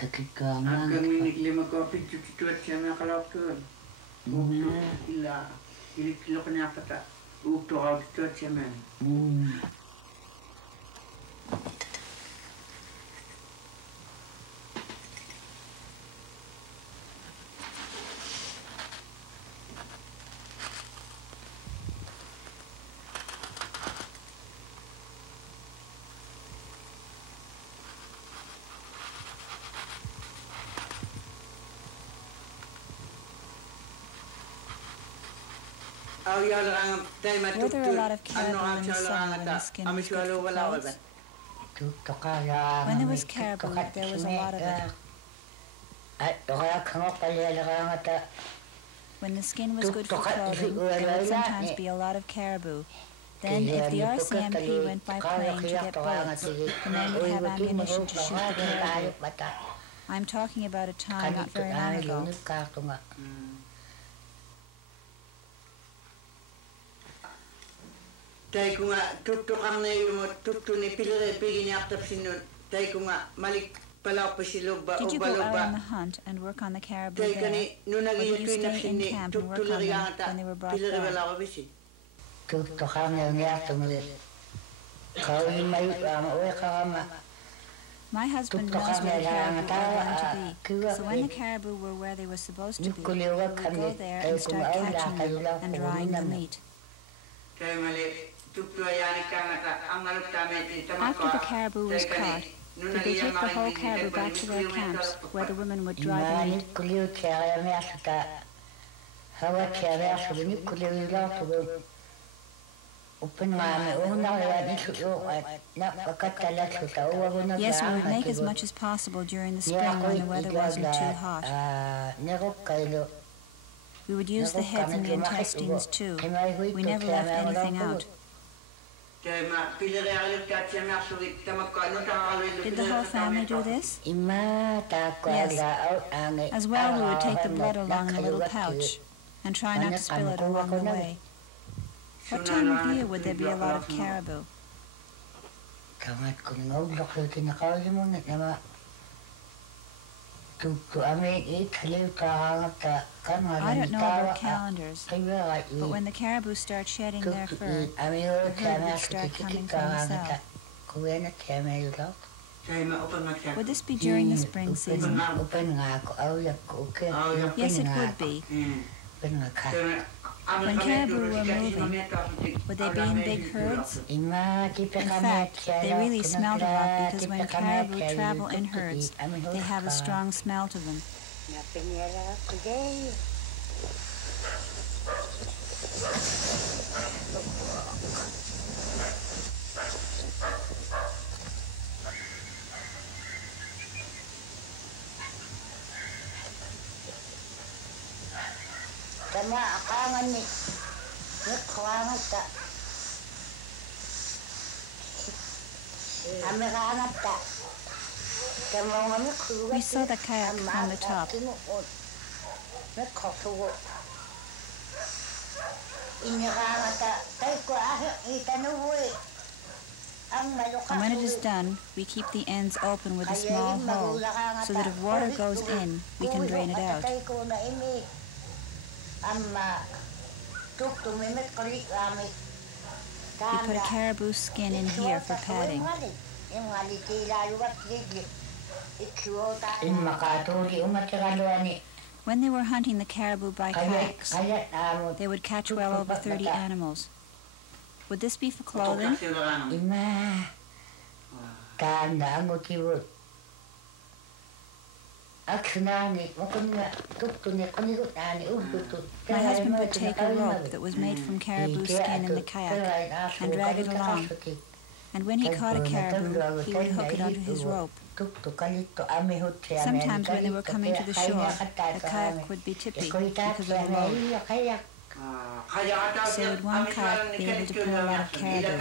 Kami lima kopi cuci sama kalau ke ila ili kilo kena apa tak ukto cuci sama. Were there a lot of caribou in the summer when the skin was good for clothes? When there was caribou, there was a lot of it. When the skin was good for clothing, there would sometimes be a lot of caribou. Then, if the RCMP went by plane to get bullets, the men would have ammunition to shoot the caribou. I'm talking about a time not very long ago. Taikunga tutukang na yung tutuni pilire pigini aktap sinun taikunga malik palaw pasilog ba o Did you go balog out on ba the hunt and work on the caribou there? taikani Or nunagi did you tuinap stay in sinni camp and work on tutulari them ata when they were brought pilire back? balaw bisi tutukang na yung tumuli kawin may uwi kama. My husband knows where the caribou are going to be, so when the caribou were where they were supposed to be, we would go there and start catching them and drying the meat. After the caribou was caught, did they take the whole caribou back to their camps, where the women would dry the meat? Yes, we would make as much as possible during the spring when the weather wasn't too hot. We would use the heads and the intestines too. We never left anything out. Did the whole family do this? Yes. As well, we would take the blood along in a little pouch and try not to spill it along the way. What time of year would there be a lot of caribou? I don't know about calendars, but when the caribou start shedding their fur, the herd would start coming from the south. Would this be during the spring season? Yes, it would be. When caribou were moving, would they be in big herds? In fact, they really smelled a lot because when caribou travel in herds, they have a strong smell to them. We saw the kayak from the top. And when it is done, we keep the ends open with a small hole so that if water goes in, we can drain it out. We put a caribou skin in here for padding. When they were hunting the caribou by kayaks, they would catch well over 30 animals. Would this be for clothing? My husband would take a rope that was made from caribou skin in the kayak and drag it along. And when he caught a caribou, he would hook it onto his rope. Sometimes when they were coming to the shore, the kayak would be tippy because of the load. So would one kayak be able to pull a lot of caribou?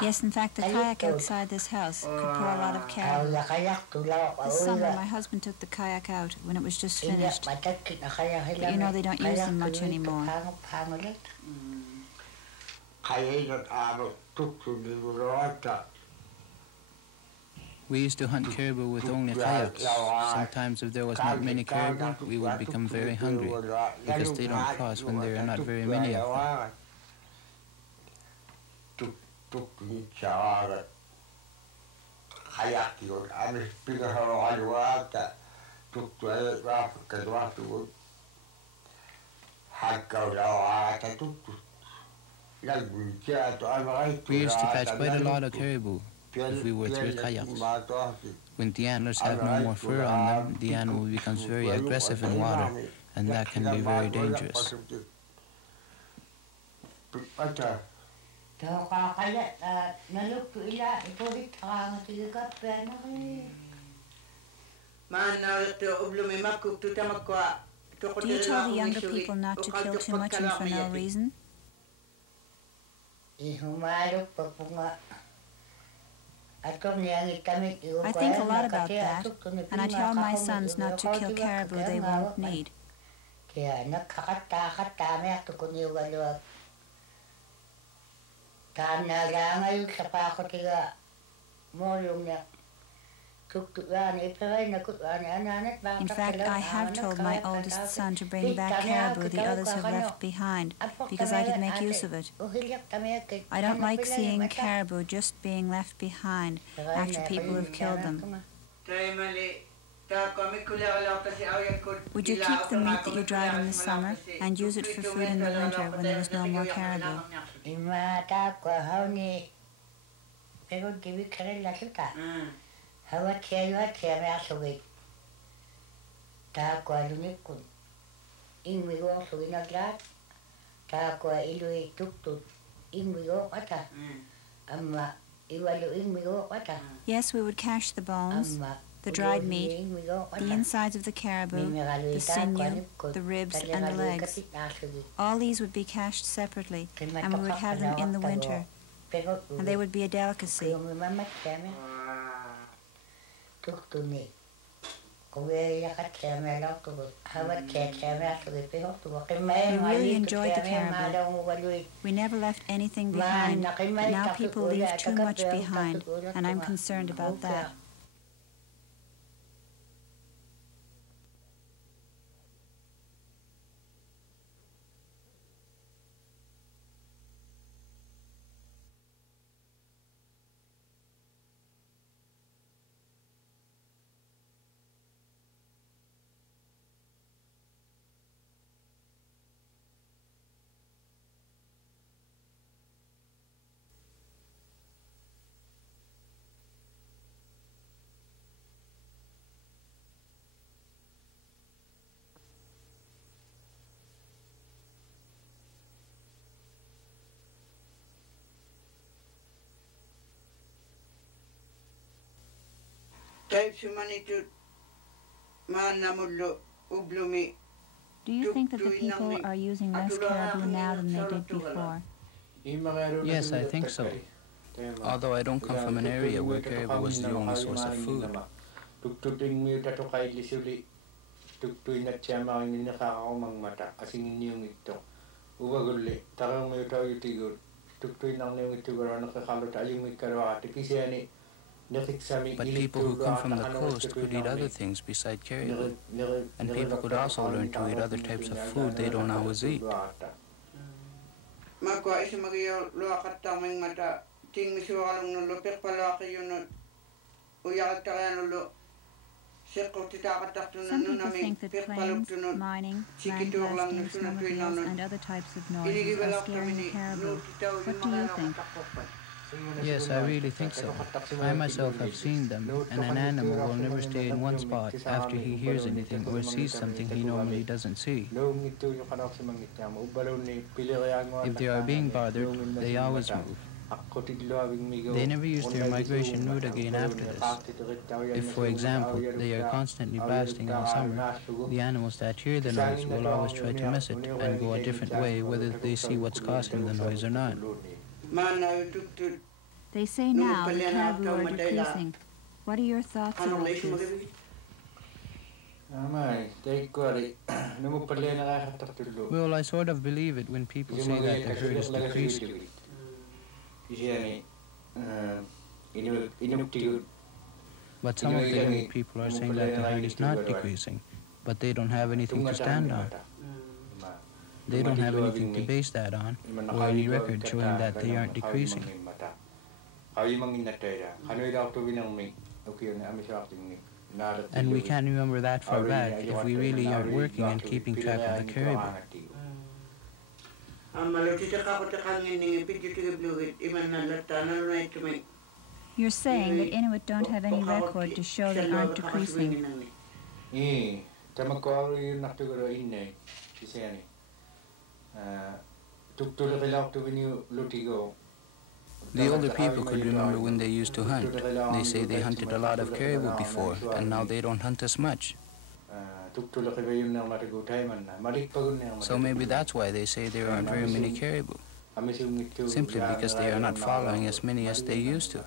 Yes, in fact, the kayak outside this house could pull a lot of caribou. This summer, my husband took the kayak out when it was just finished. But you know they don't use them much anymore. We used to hunt caribou with only kayaks. Sometimes if there was not many caribou, we would become very hungry because they don't cross when there are not very many of them. We used to catch quite a lot of caribou if we were through kayaks. When the antlers have no more fur on them, the animal becomes very aggressive in water, and that can be very dangerous. Do you tell the younger people not to kill too much and for no reason? I think a lot about that, and I tell my sons not to kill caribou they won't need. In fact, I have told my oldest son to bring back caribou the others have left behind, because I could make use of it. I don't like seeing caribou just being left behind after people have killed them. Would you keep the meat that you dried in the summer and use it for food in the winter when there was no more caribou? Yes, we would cache the bones, the dried meat, the insides of the caribou, the sinew, the ribs, and the legs. All these would be cached separately, and we would have them in the winter, and they would be a delicacy. We really enjoyed the caribou. We never left anything behind, but now people leave too much behind, and I'm concerned about that. Do you think that the people are using less caribou now than they did before? Yes, I think so. Although I don't come from an area where caribou was the only source of food. But people who come from the coast could eat other things beside caribou, and people could also learn to eat other types of food they don't always eat. Some people think that planes, mining, land blasting, snowmobiles, and other types of noises are scaring the caribou. What do you think? Yes, I really think so. I myself have seen them, and an animal will never stay in one spot after he hears anything or sees something he normally doesn't see. If they are being bothered, they always move. They never use their migration route again after this. If, for example, they are constantly blasting all summer, the animals that hear the noise will always try to miss it and go a different way whether they see what's causing the noise or not. They say now the caribou are decreasing. What are your thoughts about this? Well, I sort of believe it when people say that the herd is decreasing. But some of the Inuit people are saying that the herd is not decreasing, but they don't have anything to stand on. They don't have anything to base that on, or any record showing that they aren't decreasing. And we can't remember that far back if we really aren't working and keeping track of the caribou. You're saying that Inuit don't have any record to show they aren't decreasing. The older people could remember when they used to hunt. They say they hunted a lot of caribou before, and now they don't hunt as much. So maybe that's why they say there aren't very many caribou, simply because they are not following as many as they used to.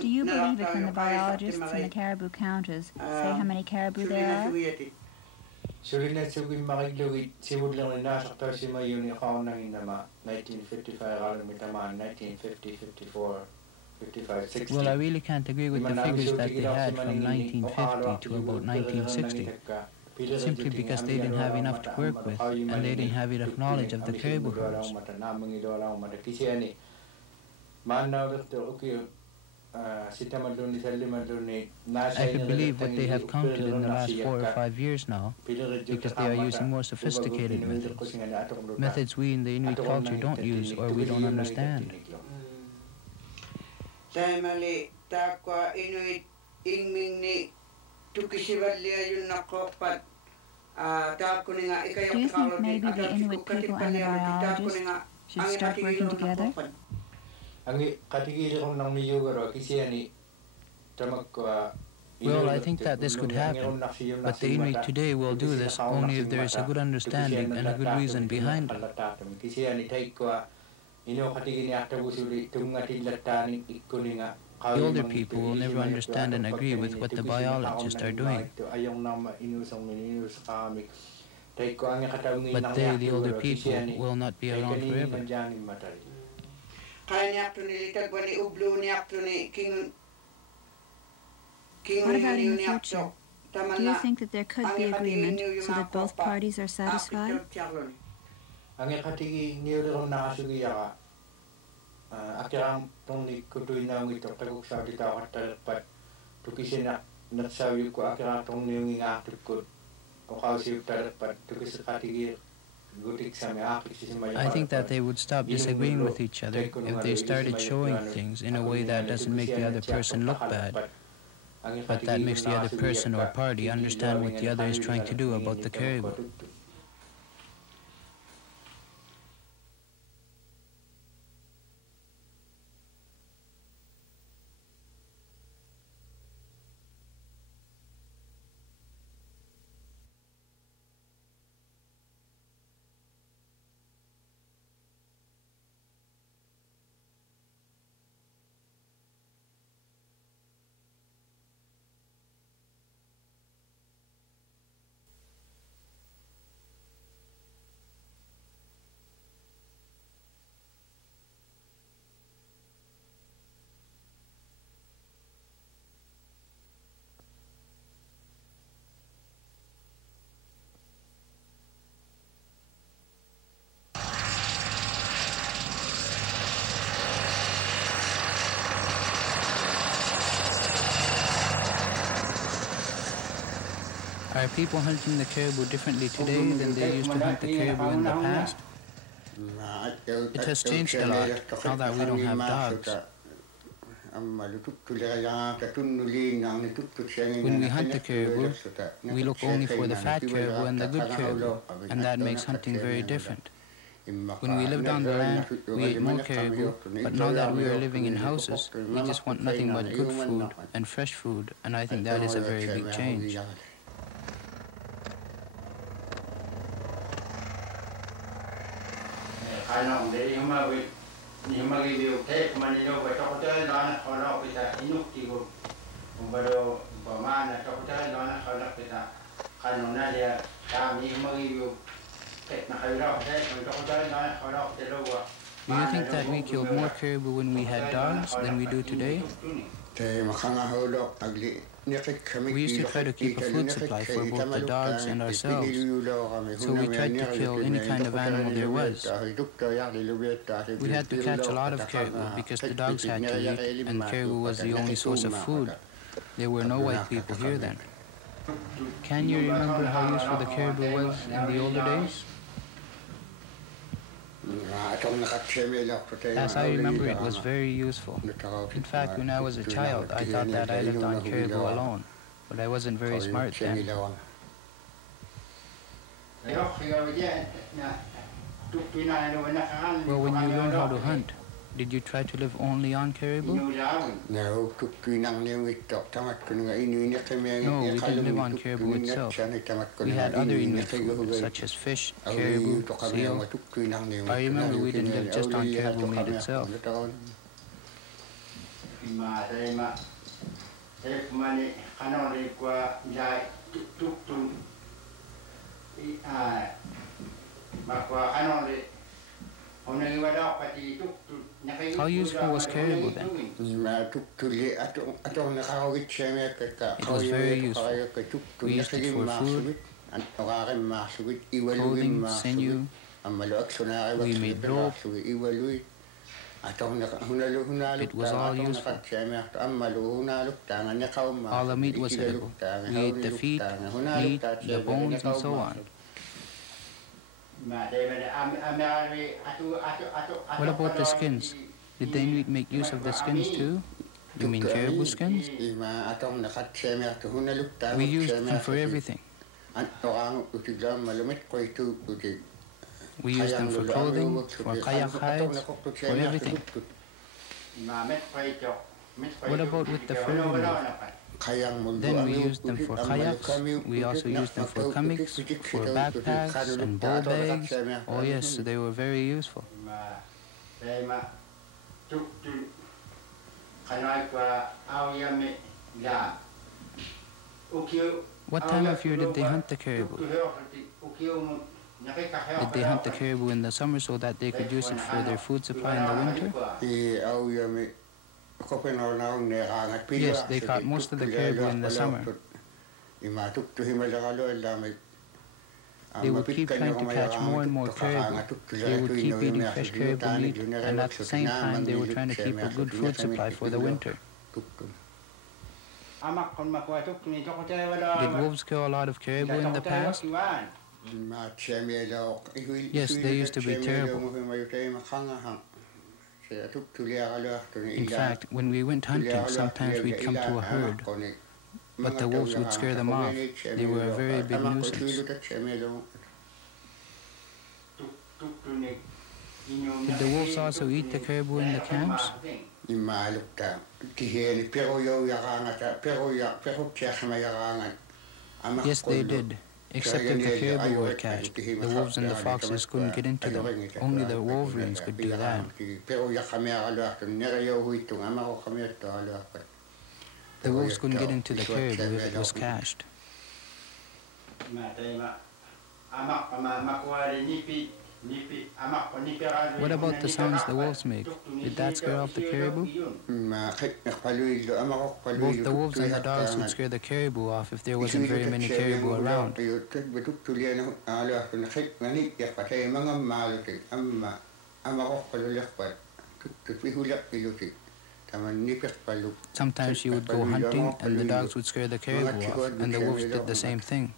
Do you believe it when the biologists and the caribou counters say how many caribou there are? Well, I really can't agree with the figures that they had from 1950 to about 1960, simply because they didn't have enough to work with, and they didn't have enough knowledge of the caribou herds. I could believe what they have counted in the last 4 or 5 years now, because they are using more sophisticated methods, methods we in the Inuit culture don't use or we don't understand. Do you think maybe the Inuit people and the biologists should start working together? Well, I think that this could happen, but the Inuit today will do this only if there is a good understanding and a good reason behind it. The older people will never understand and agree with what the biologists are doing. But they, the older people, will not be around forever. What about in the future? Do you think that there could be agreement so that both parties are satisfied? I think that they would stop disagreeing with each other if they started showing things in a way that doesn't make the other person look bad, but that makes the other person or party understand what the other is trying to do about the caribou. Are people hunting the caribou differently today than they used to hunt the caribou in the past? It has changed a lot, now that we don't have dogs. When we hunt the caribou, we look only for the fat caribou and the good caribou, and that makes hunting very different. When we lived on the land, we ate more caribou, but now that we are living in houses, we just want nothing but good food and fresh food, and I think that is a very big change. Do you think that we killed more caribou when we had dogs than we do today? We used to try to keep a food supply for both the dogs and ourselves, so we tried to kill any kind of animal there was. We had to catch a lot of caribou because the dogs had to eat, and caribou was the only source of food. There were no white people here then. Can you remember how useful the caribou was in the older days? As I remember, it was very useful. In fact, when I was a child, I thought that I lived on caribou alone, but I wasn't very smart then. Well, when you learned how to hunt, did you try to live only on caribou? No, we didn't live on caribou itself. We had other Inuit food, such as fish, caribou, seal. I remember we didn't live just on caribou meat itself. How useful was caribou then? It was very useful. We used it for food, clothing, sinew. We made rope. It was all useful. All the meat was edible. We ate the feet, meat, the bones, and so on. What about the skins? Did the Inuit make use of the skins too? You mean caribou skins? We used them for everything. We used them for clothing, for kayak hides, for everything. What about with the fur we made? Then we used them for kayaks. We also used them for kamiks, for backpacks and bowl bags. Oh yes, they were very useful. What time of year did they hunt the caribou? Did they hunt the caribou in the summer so that they could use it for their food supply in the winter? Yes, they caught most of the caribou in the summer. They would keep trying to catch more and more caribou. They would keep eating fresh caribou meat, and at the same time they were trying to keep a good food supply for the winter. Did wolves kill a lot of caribou in the past? Yes, they used to be terrible. In fact, when we went hunting, sometimes we'd come to a herd, but the wolves would scare them off. They were a very big nuisance. Did the wolves also eat the caribou in the camps? Yes, they did. Except if the caribou were catched, the wolves and the foxes couldn't get into them. Only the wolverines could do that. The wolves couldn't get into the caribou if it was cached. What about the sounds the wolves make? Did that scare off the caribou? Both the wolves and the dogs would scare the caribou off if there wasn't very many caribou around. Sometimes you would go hunting and the dogs would scare the caribou off, and the wolves did the same thing.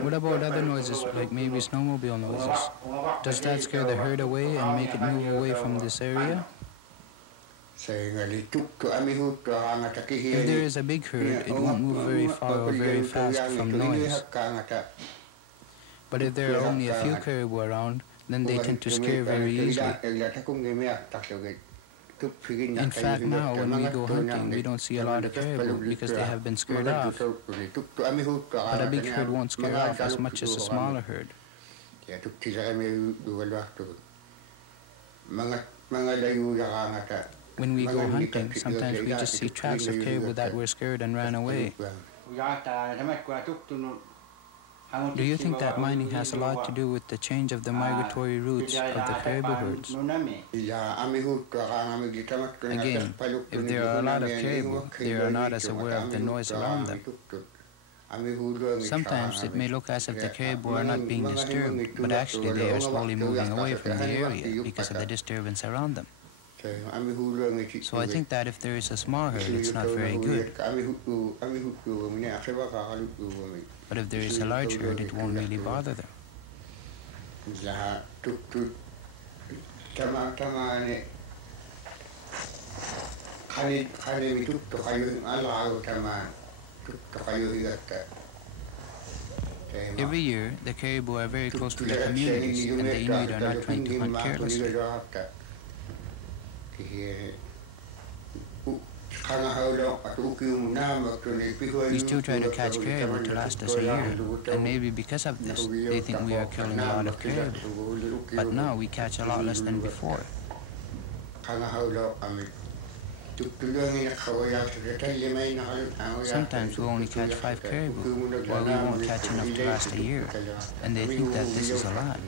What about other noises, like maybe snowmobile noises? Does that scare the herd away and make it move away from this area? If there is a big herd, it won't move very far or very fast from noise. But if there are only a few caribou around, then they tend to scare very easily. In fact, now when we go hunting, we don't see a lot of caribou because they have been scared off. But a big herd won't scare off as much as a smaller herd. When we go hunting, sometimes we just see tracks of caribou that were scared and ran away. Do you think that mining has a lot to do with the change of the migratory routes of the caribou herds? Again, if there are a lot of caribou, they are not as aware of the noise around them. Sometimes it may look as if the caribou are not being disturbed, but actually they are slowly moving away from the area because of the disturbance around them. So I think that if there is a small herd, it's not very good. But if there is a large herd, it won't really bother them. Every year, the caribou are very close to the communities, and the Inuit are not trying to hunt carelessly. We still try to catch caribou to last us a year, and maybe because of this, they think we are killing a lot of caribou. But now we catch a lot less than before. Sometimes we only catch 5 caribou, or we won't catch enough to last a year, and they think that this is a lot.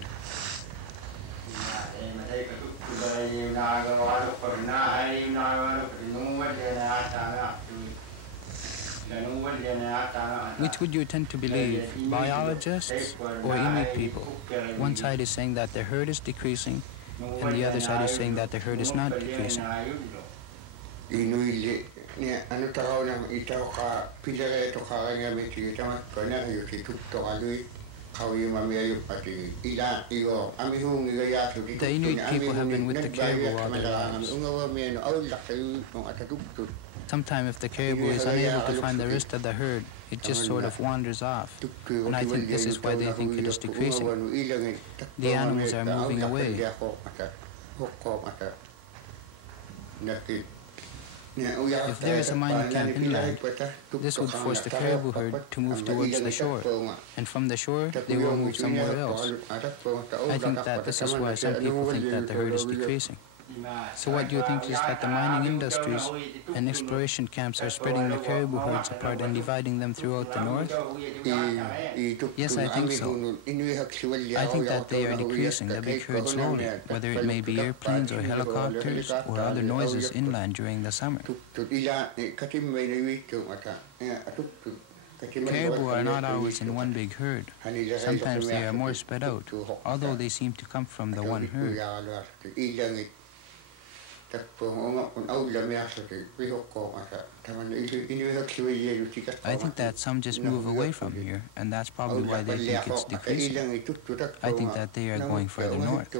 Which would you tend to believe, biologists or Inuit people? One side is saying that the herd is decreasing, and the other side is saying that the herd is not decreasing. The Inuit people have been with the caribou all their lives. Sometimes if the caribou is unable to find the rest of the herd, it just sort of wanders off. And I think this is why they think it is decreasing. The animals are moving away. If there is a mining camp inland, this would force the caribou herd to move towards the shore, and from the shore, they will move somewhere else. I think that this is why some people think that the herd is decreasing. So what do you think is that the mining industries and exploration camps are spreading the caribou herds apart and dividing them throughout the north? Yes, I think so. I think that they are decreasing the big herd slowly, whether it may be airplanes or helicopters or other noises inland during the summer. Caribou are not always in one big herd. Sometimes they are more spread out, although they seem to come from the one herd. I think that some just move away from here, and that's probably why they think it's decreasing. I think that they are going further north.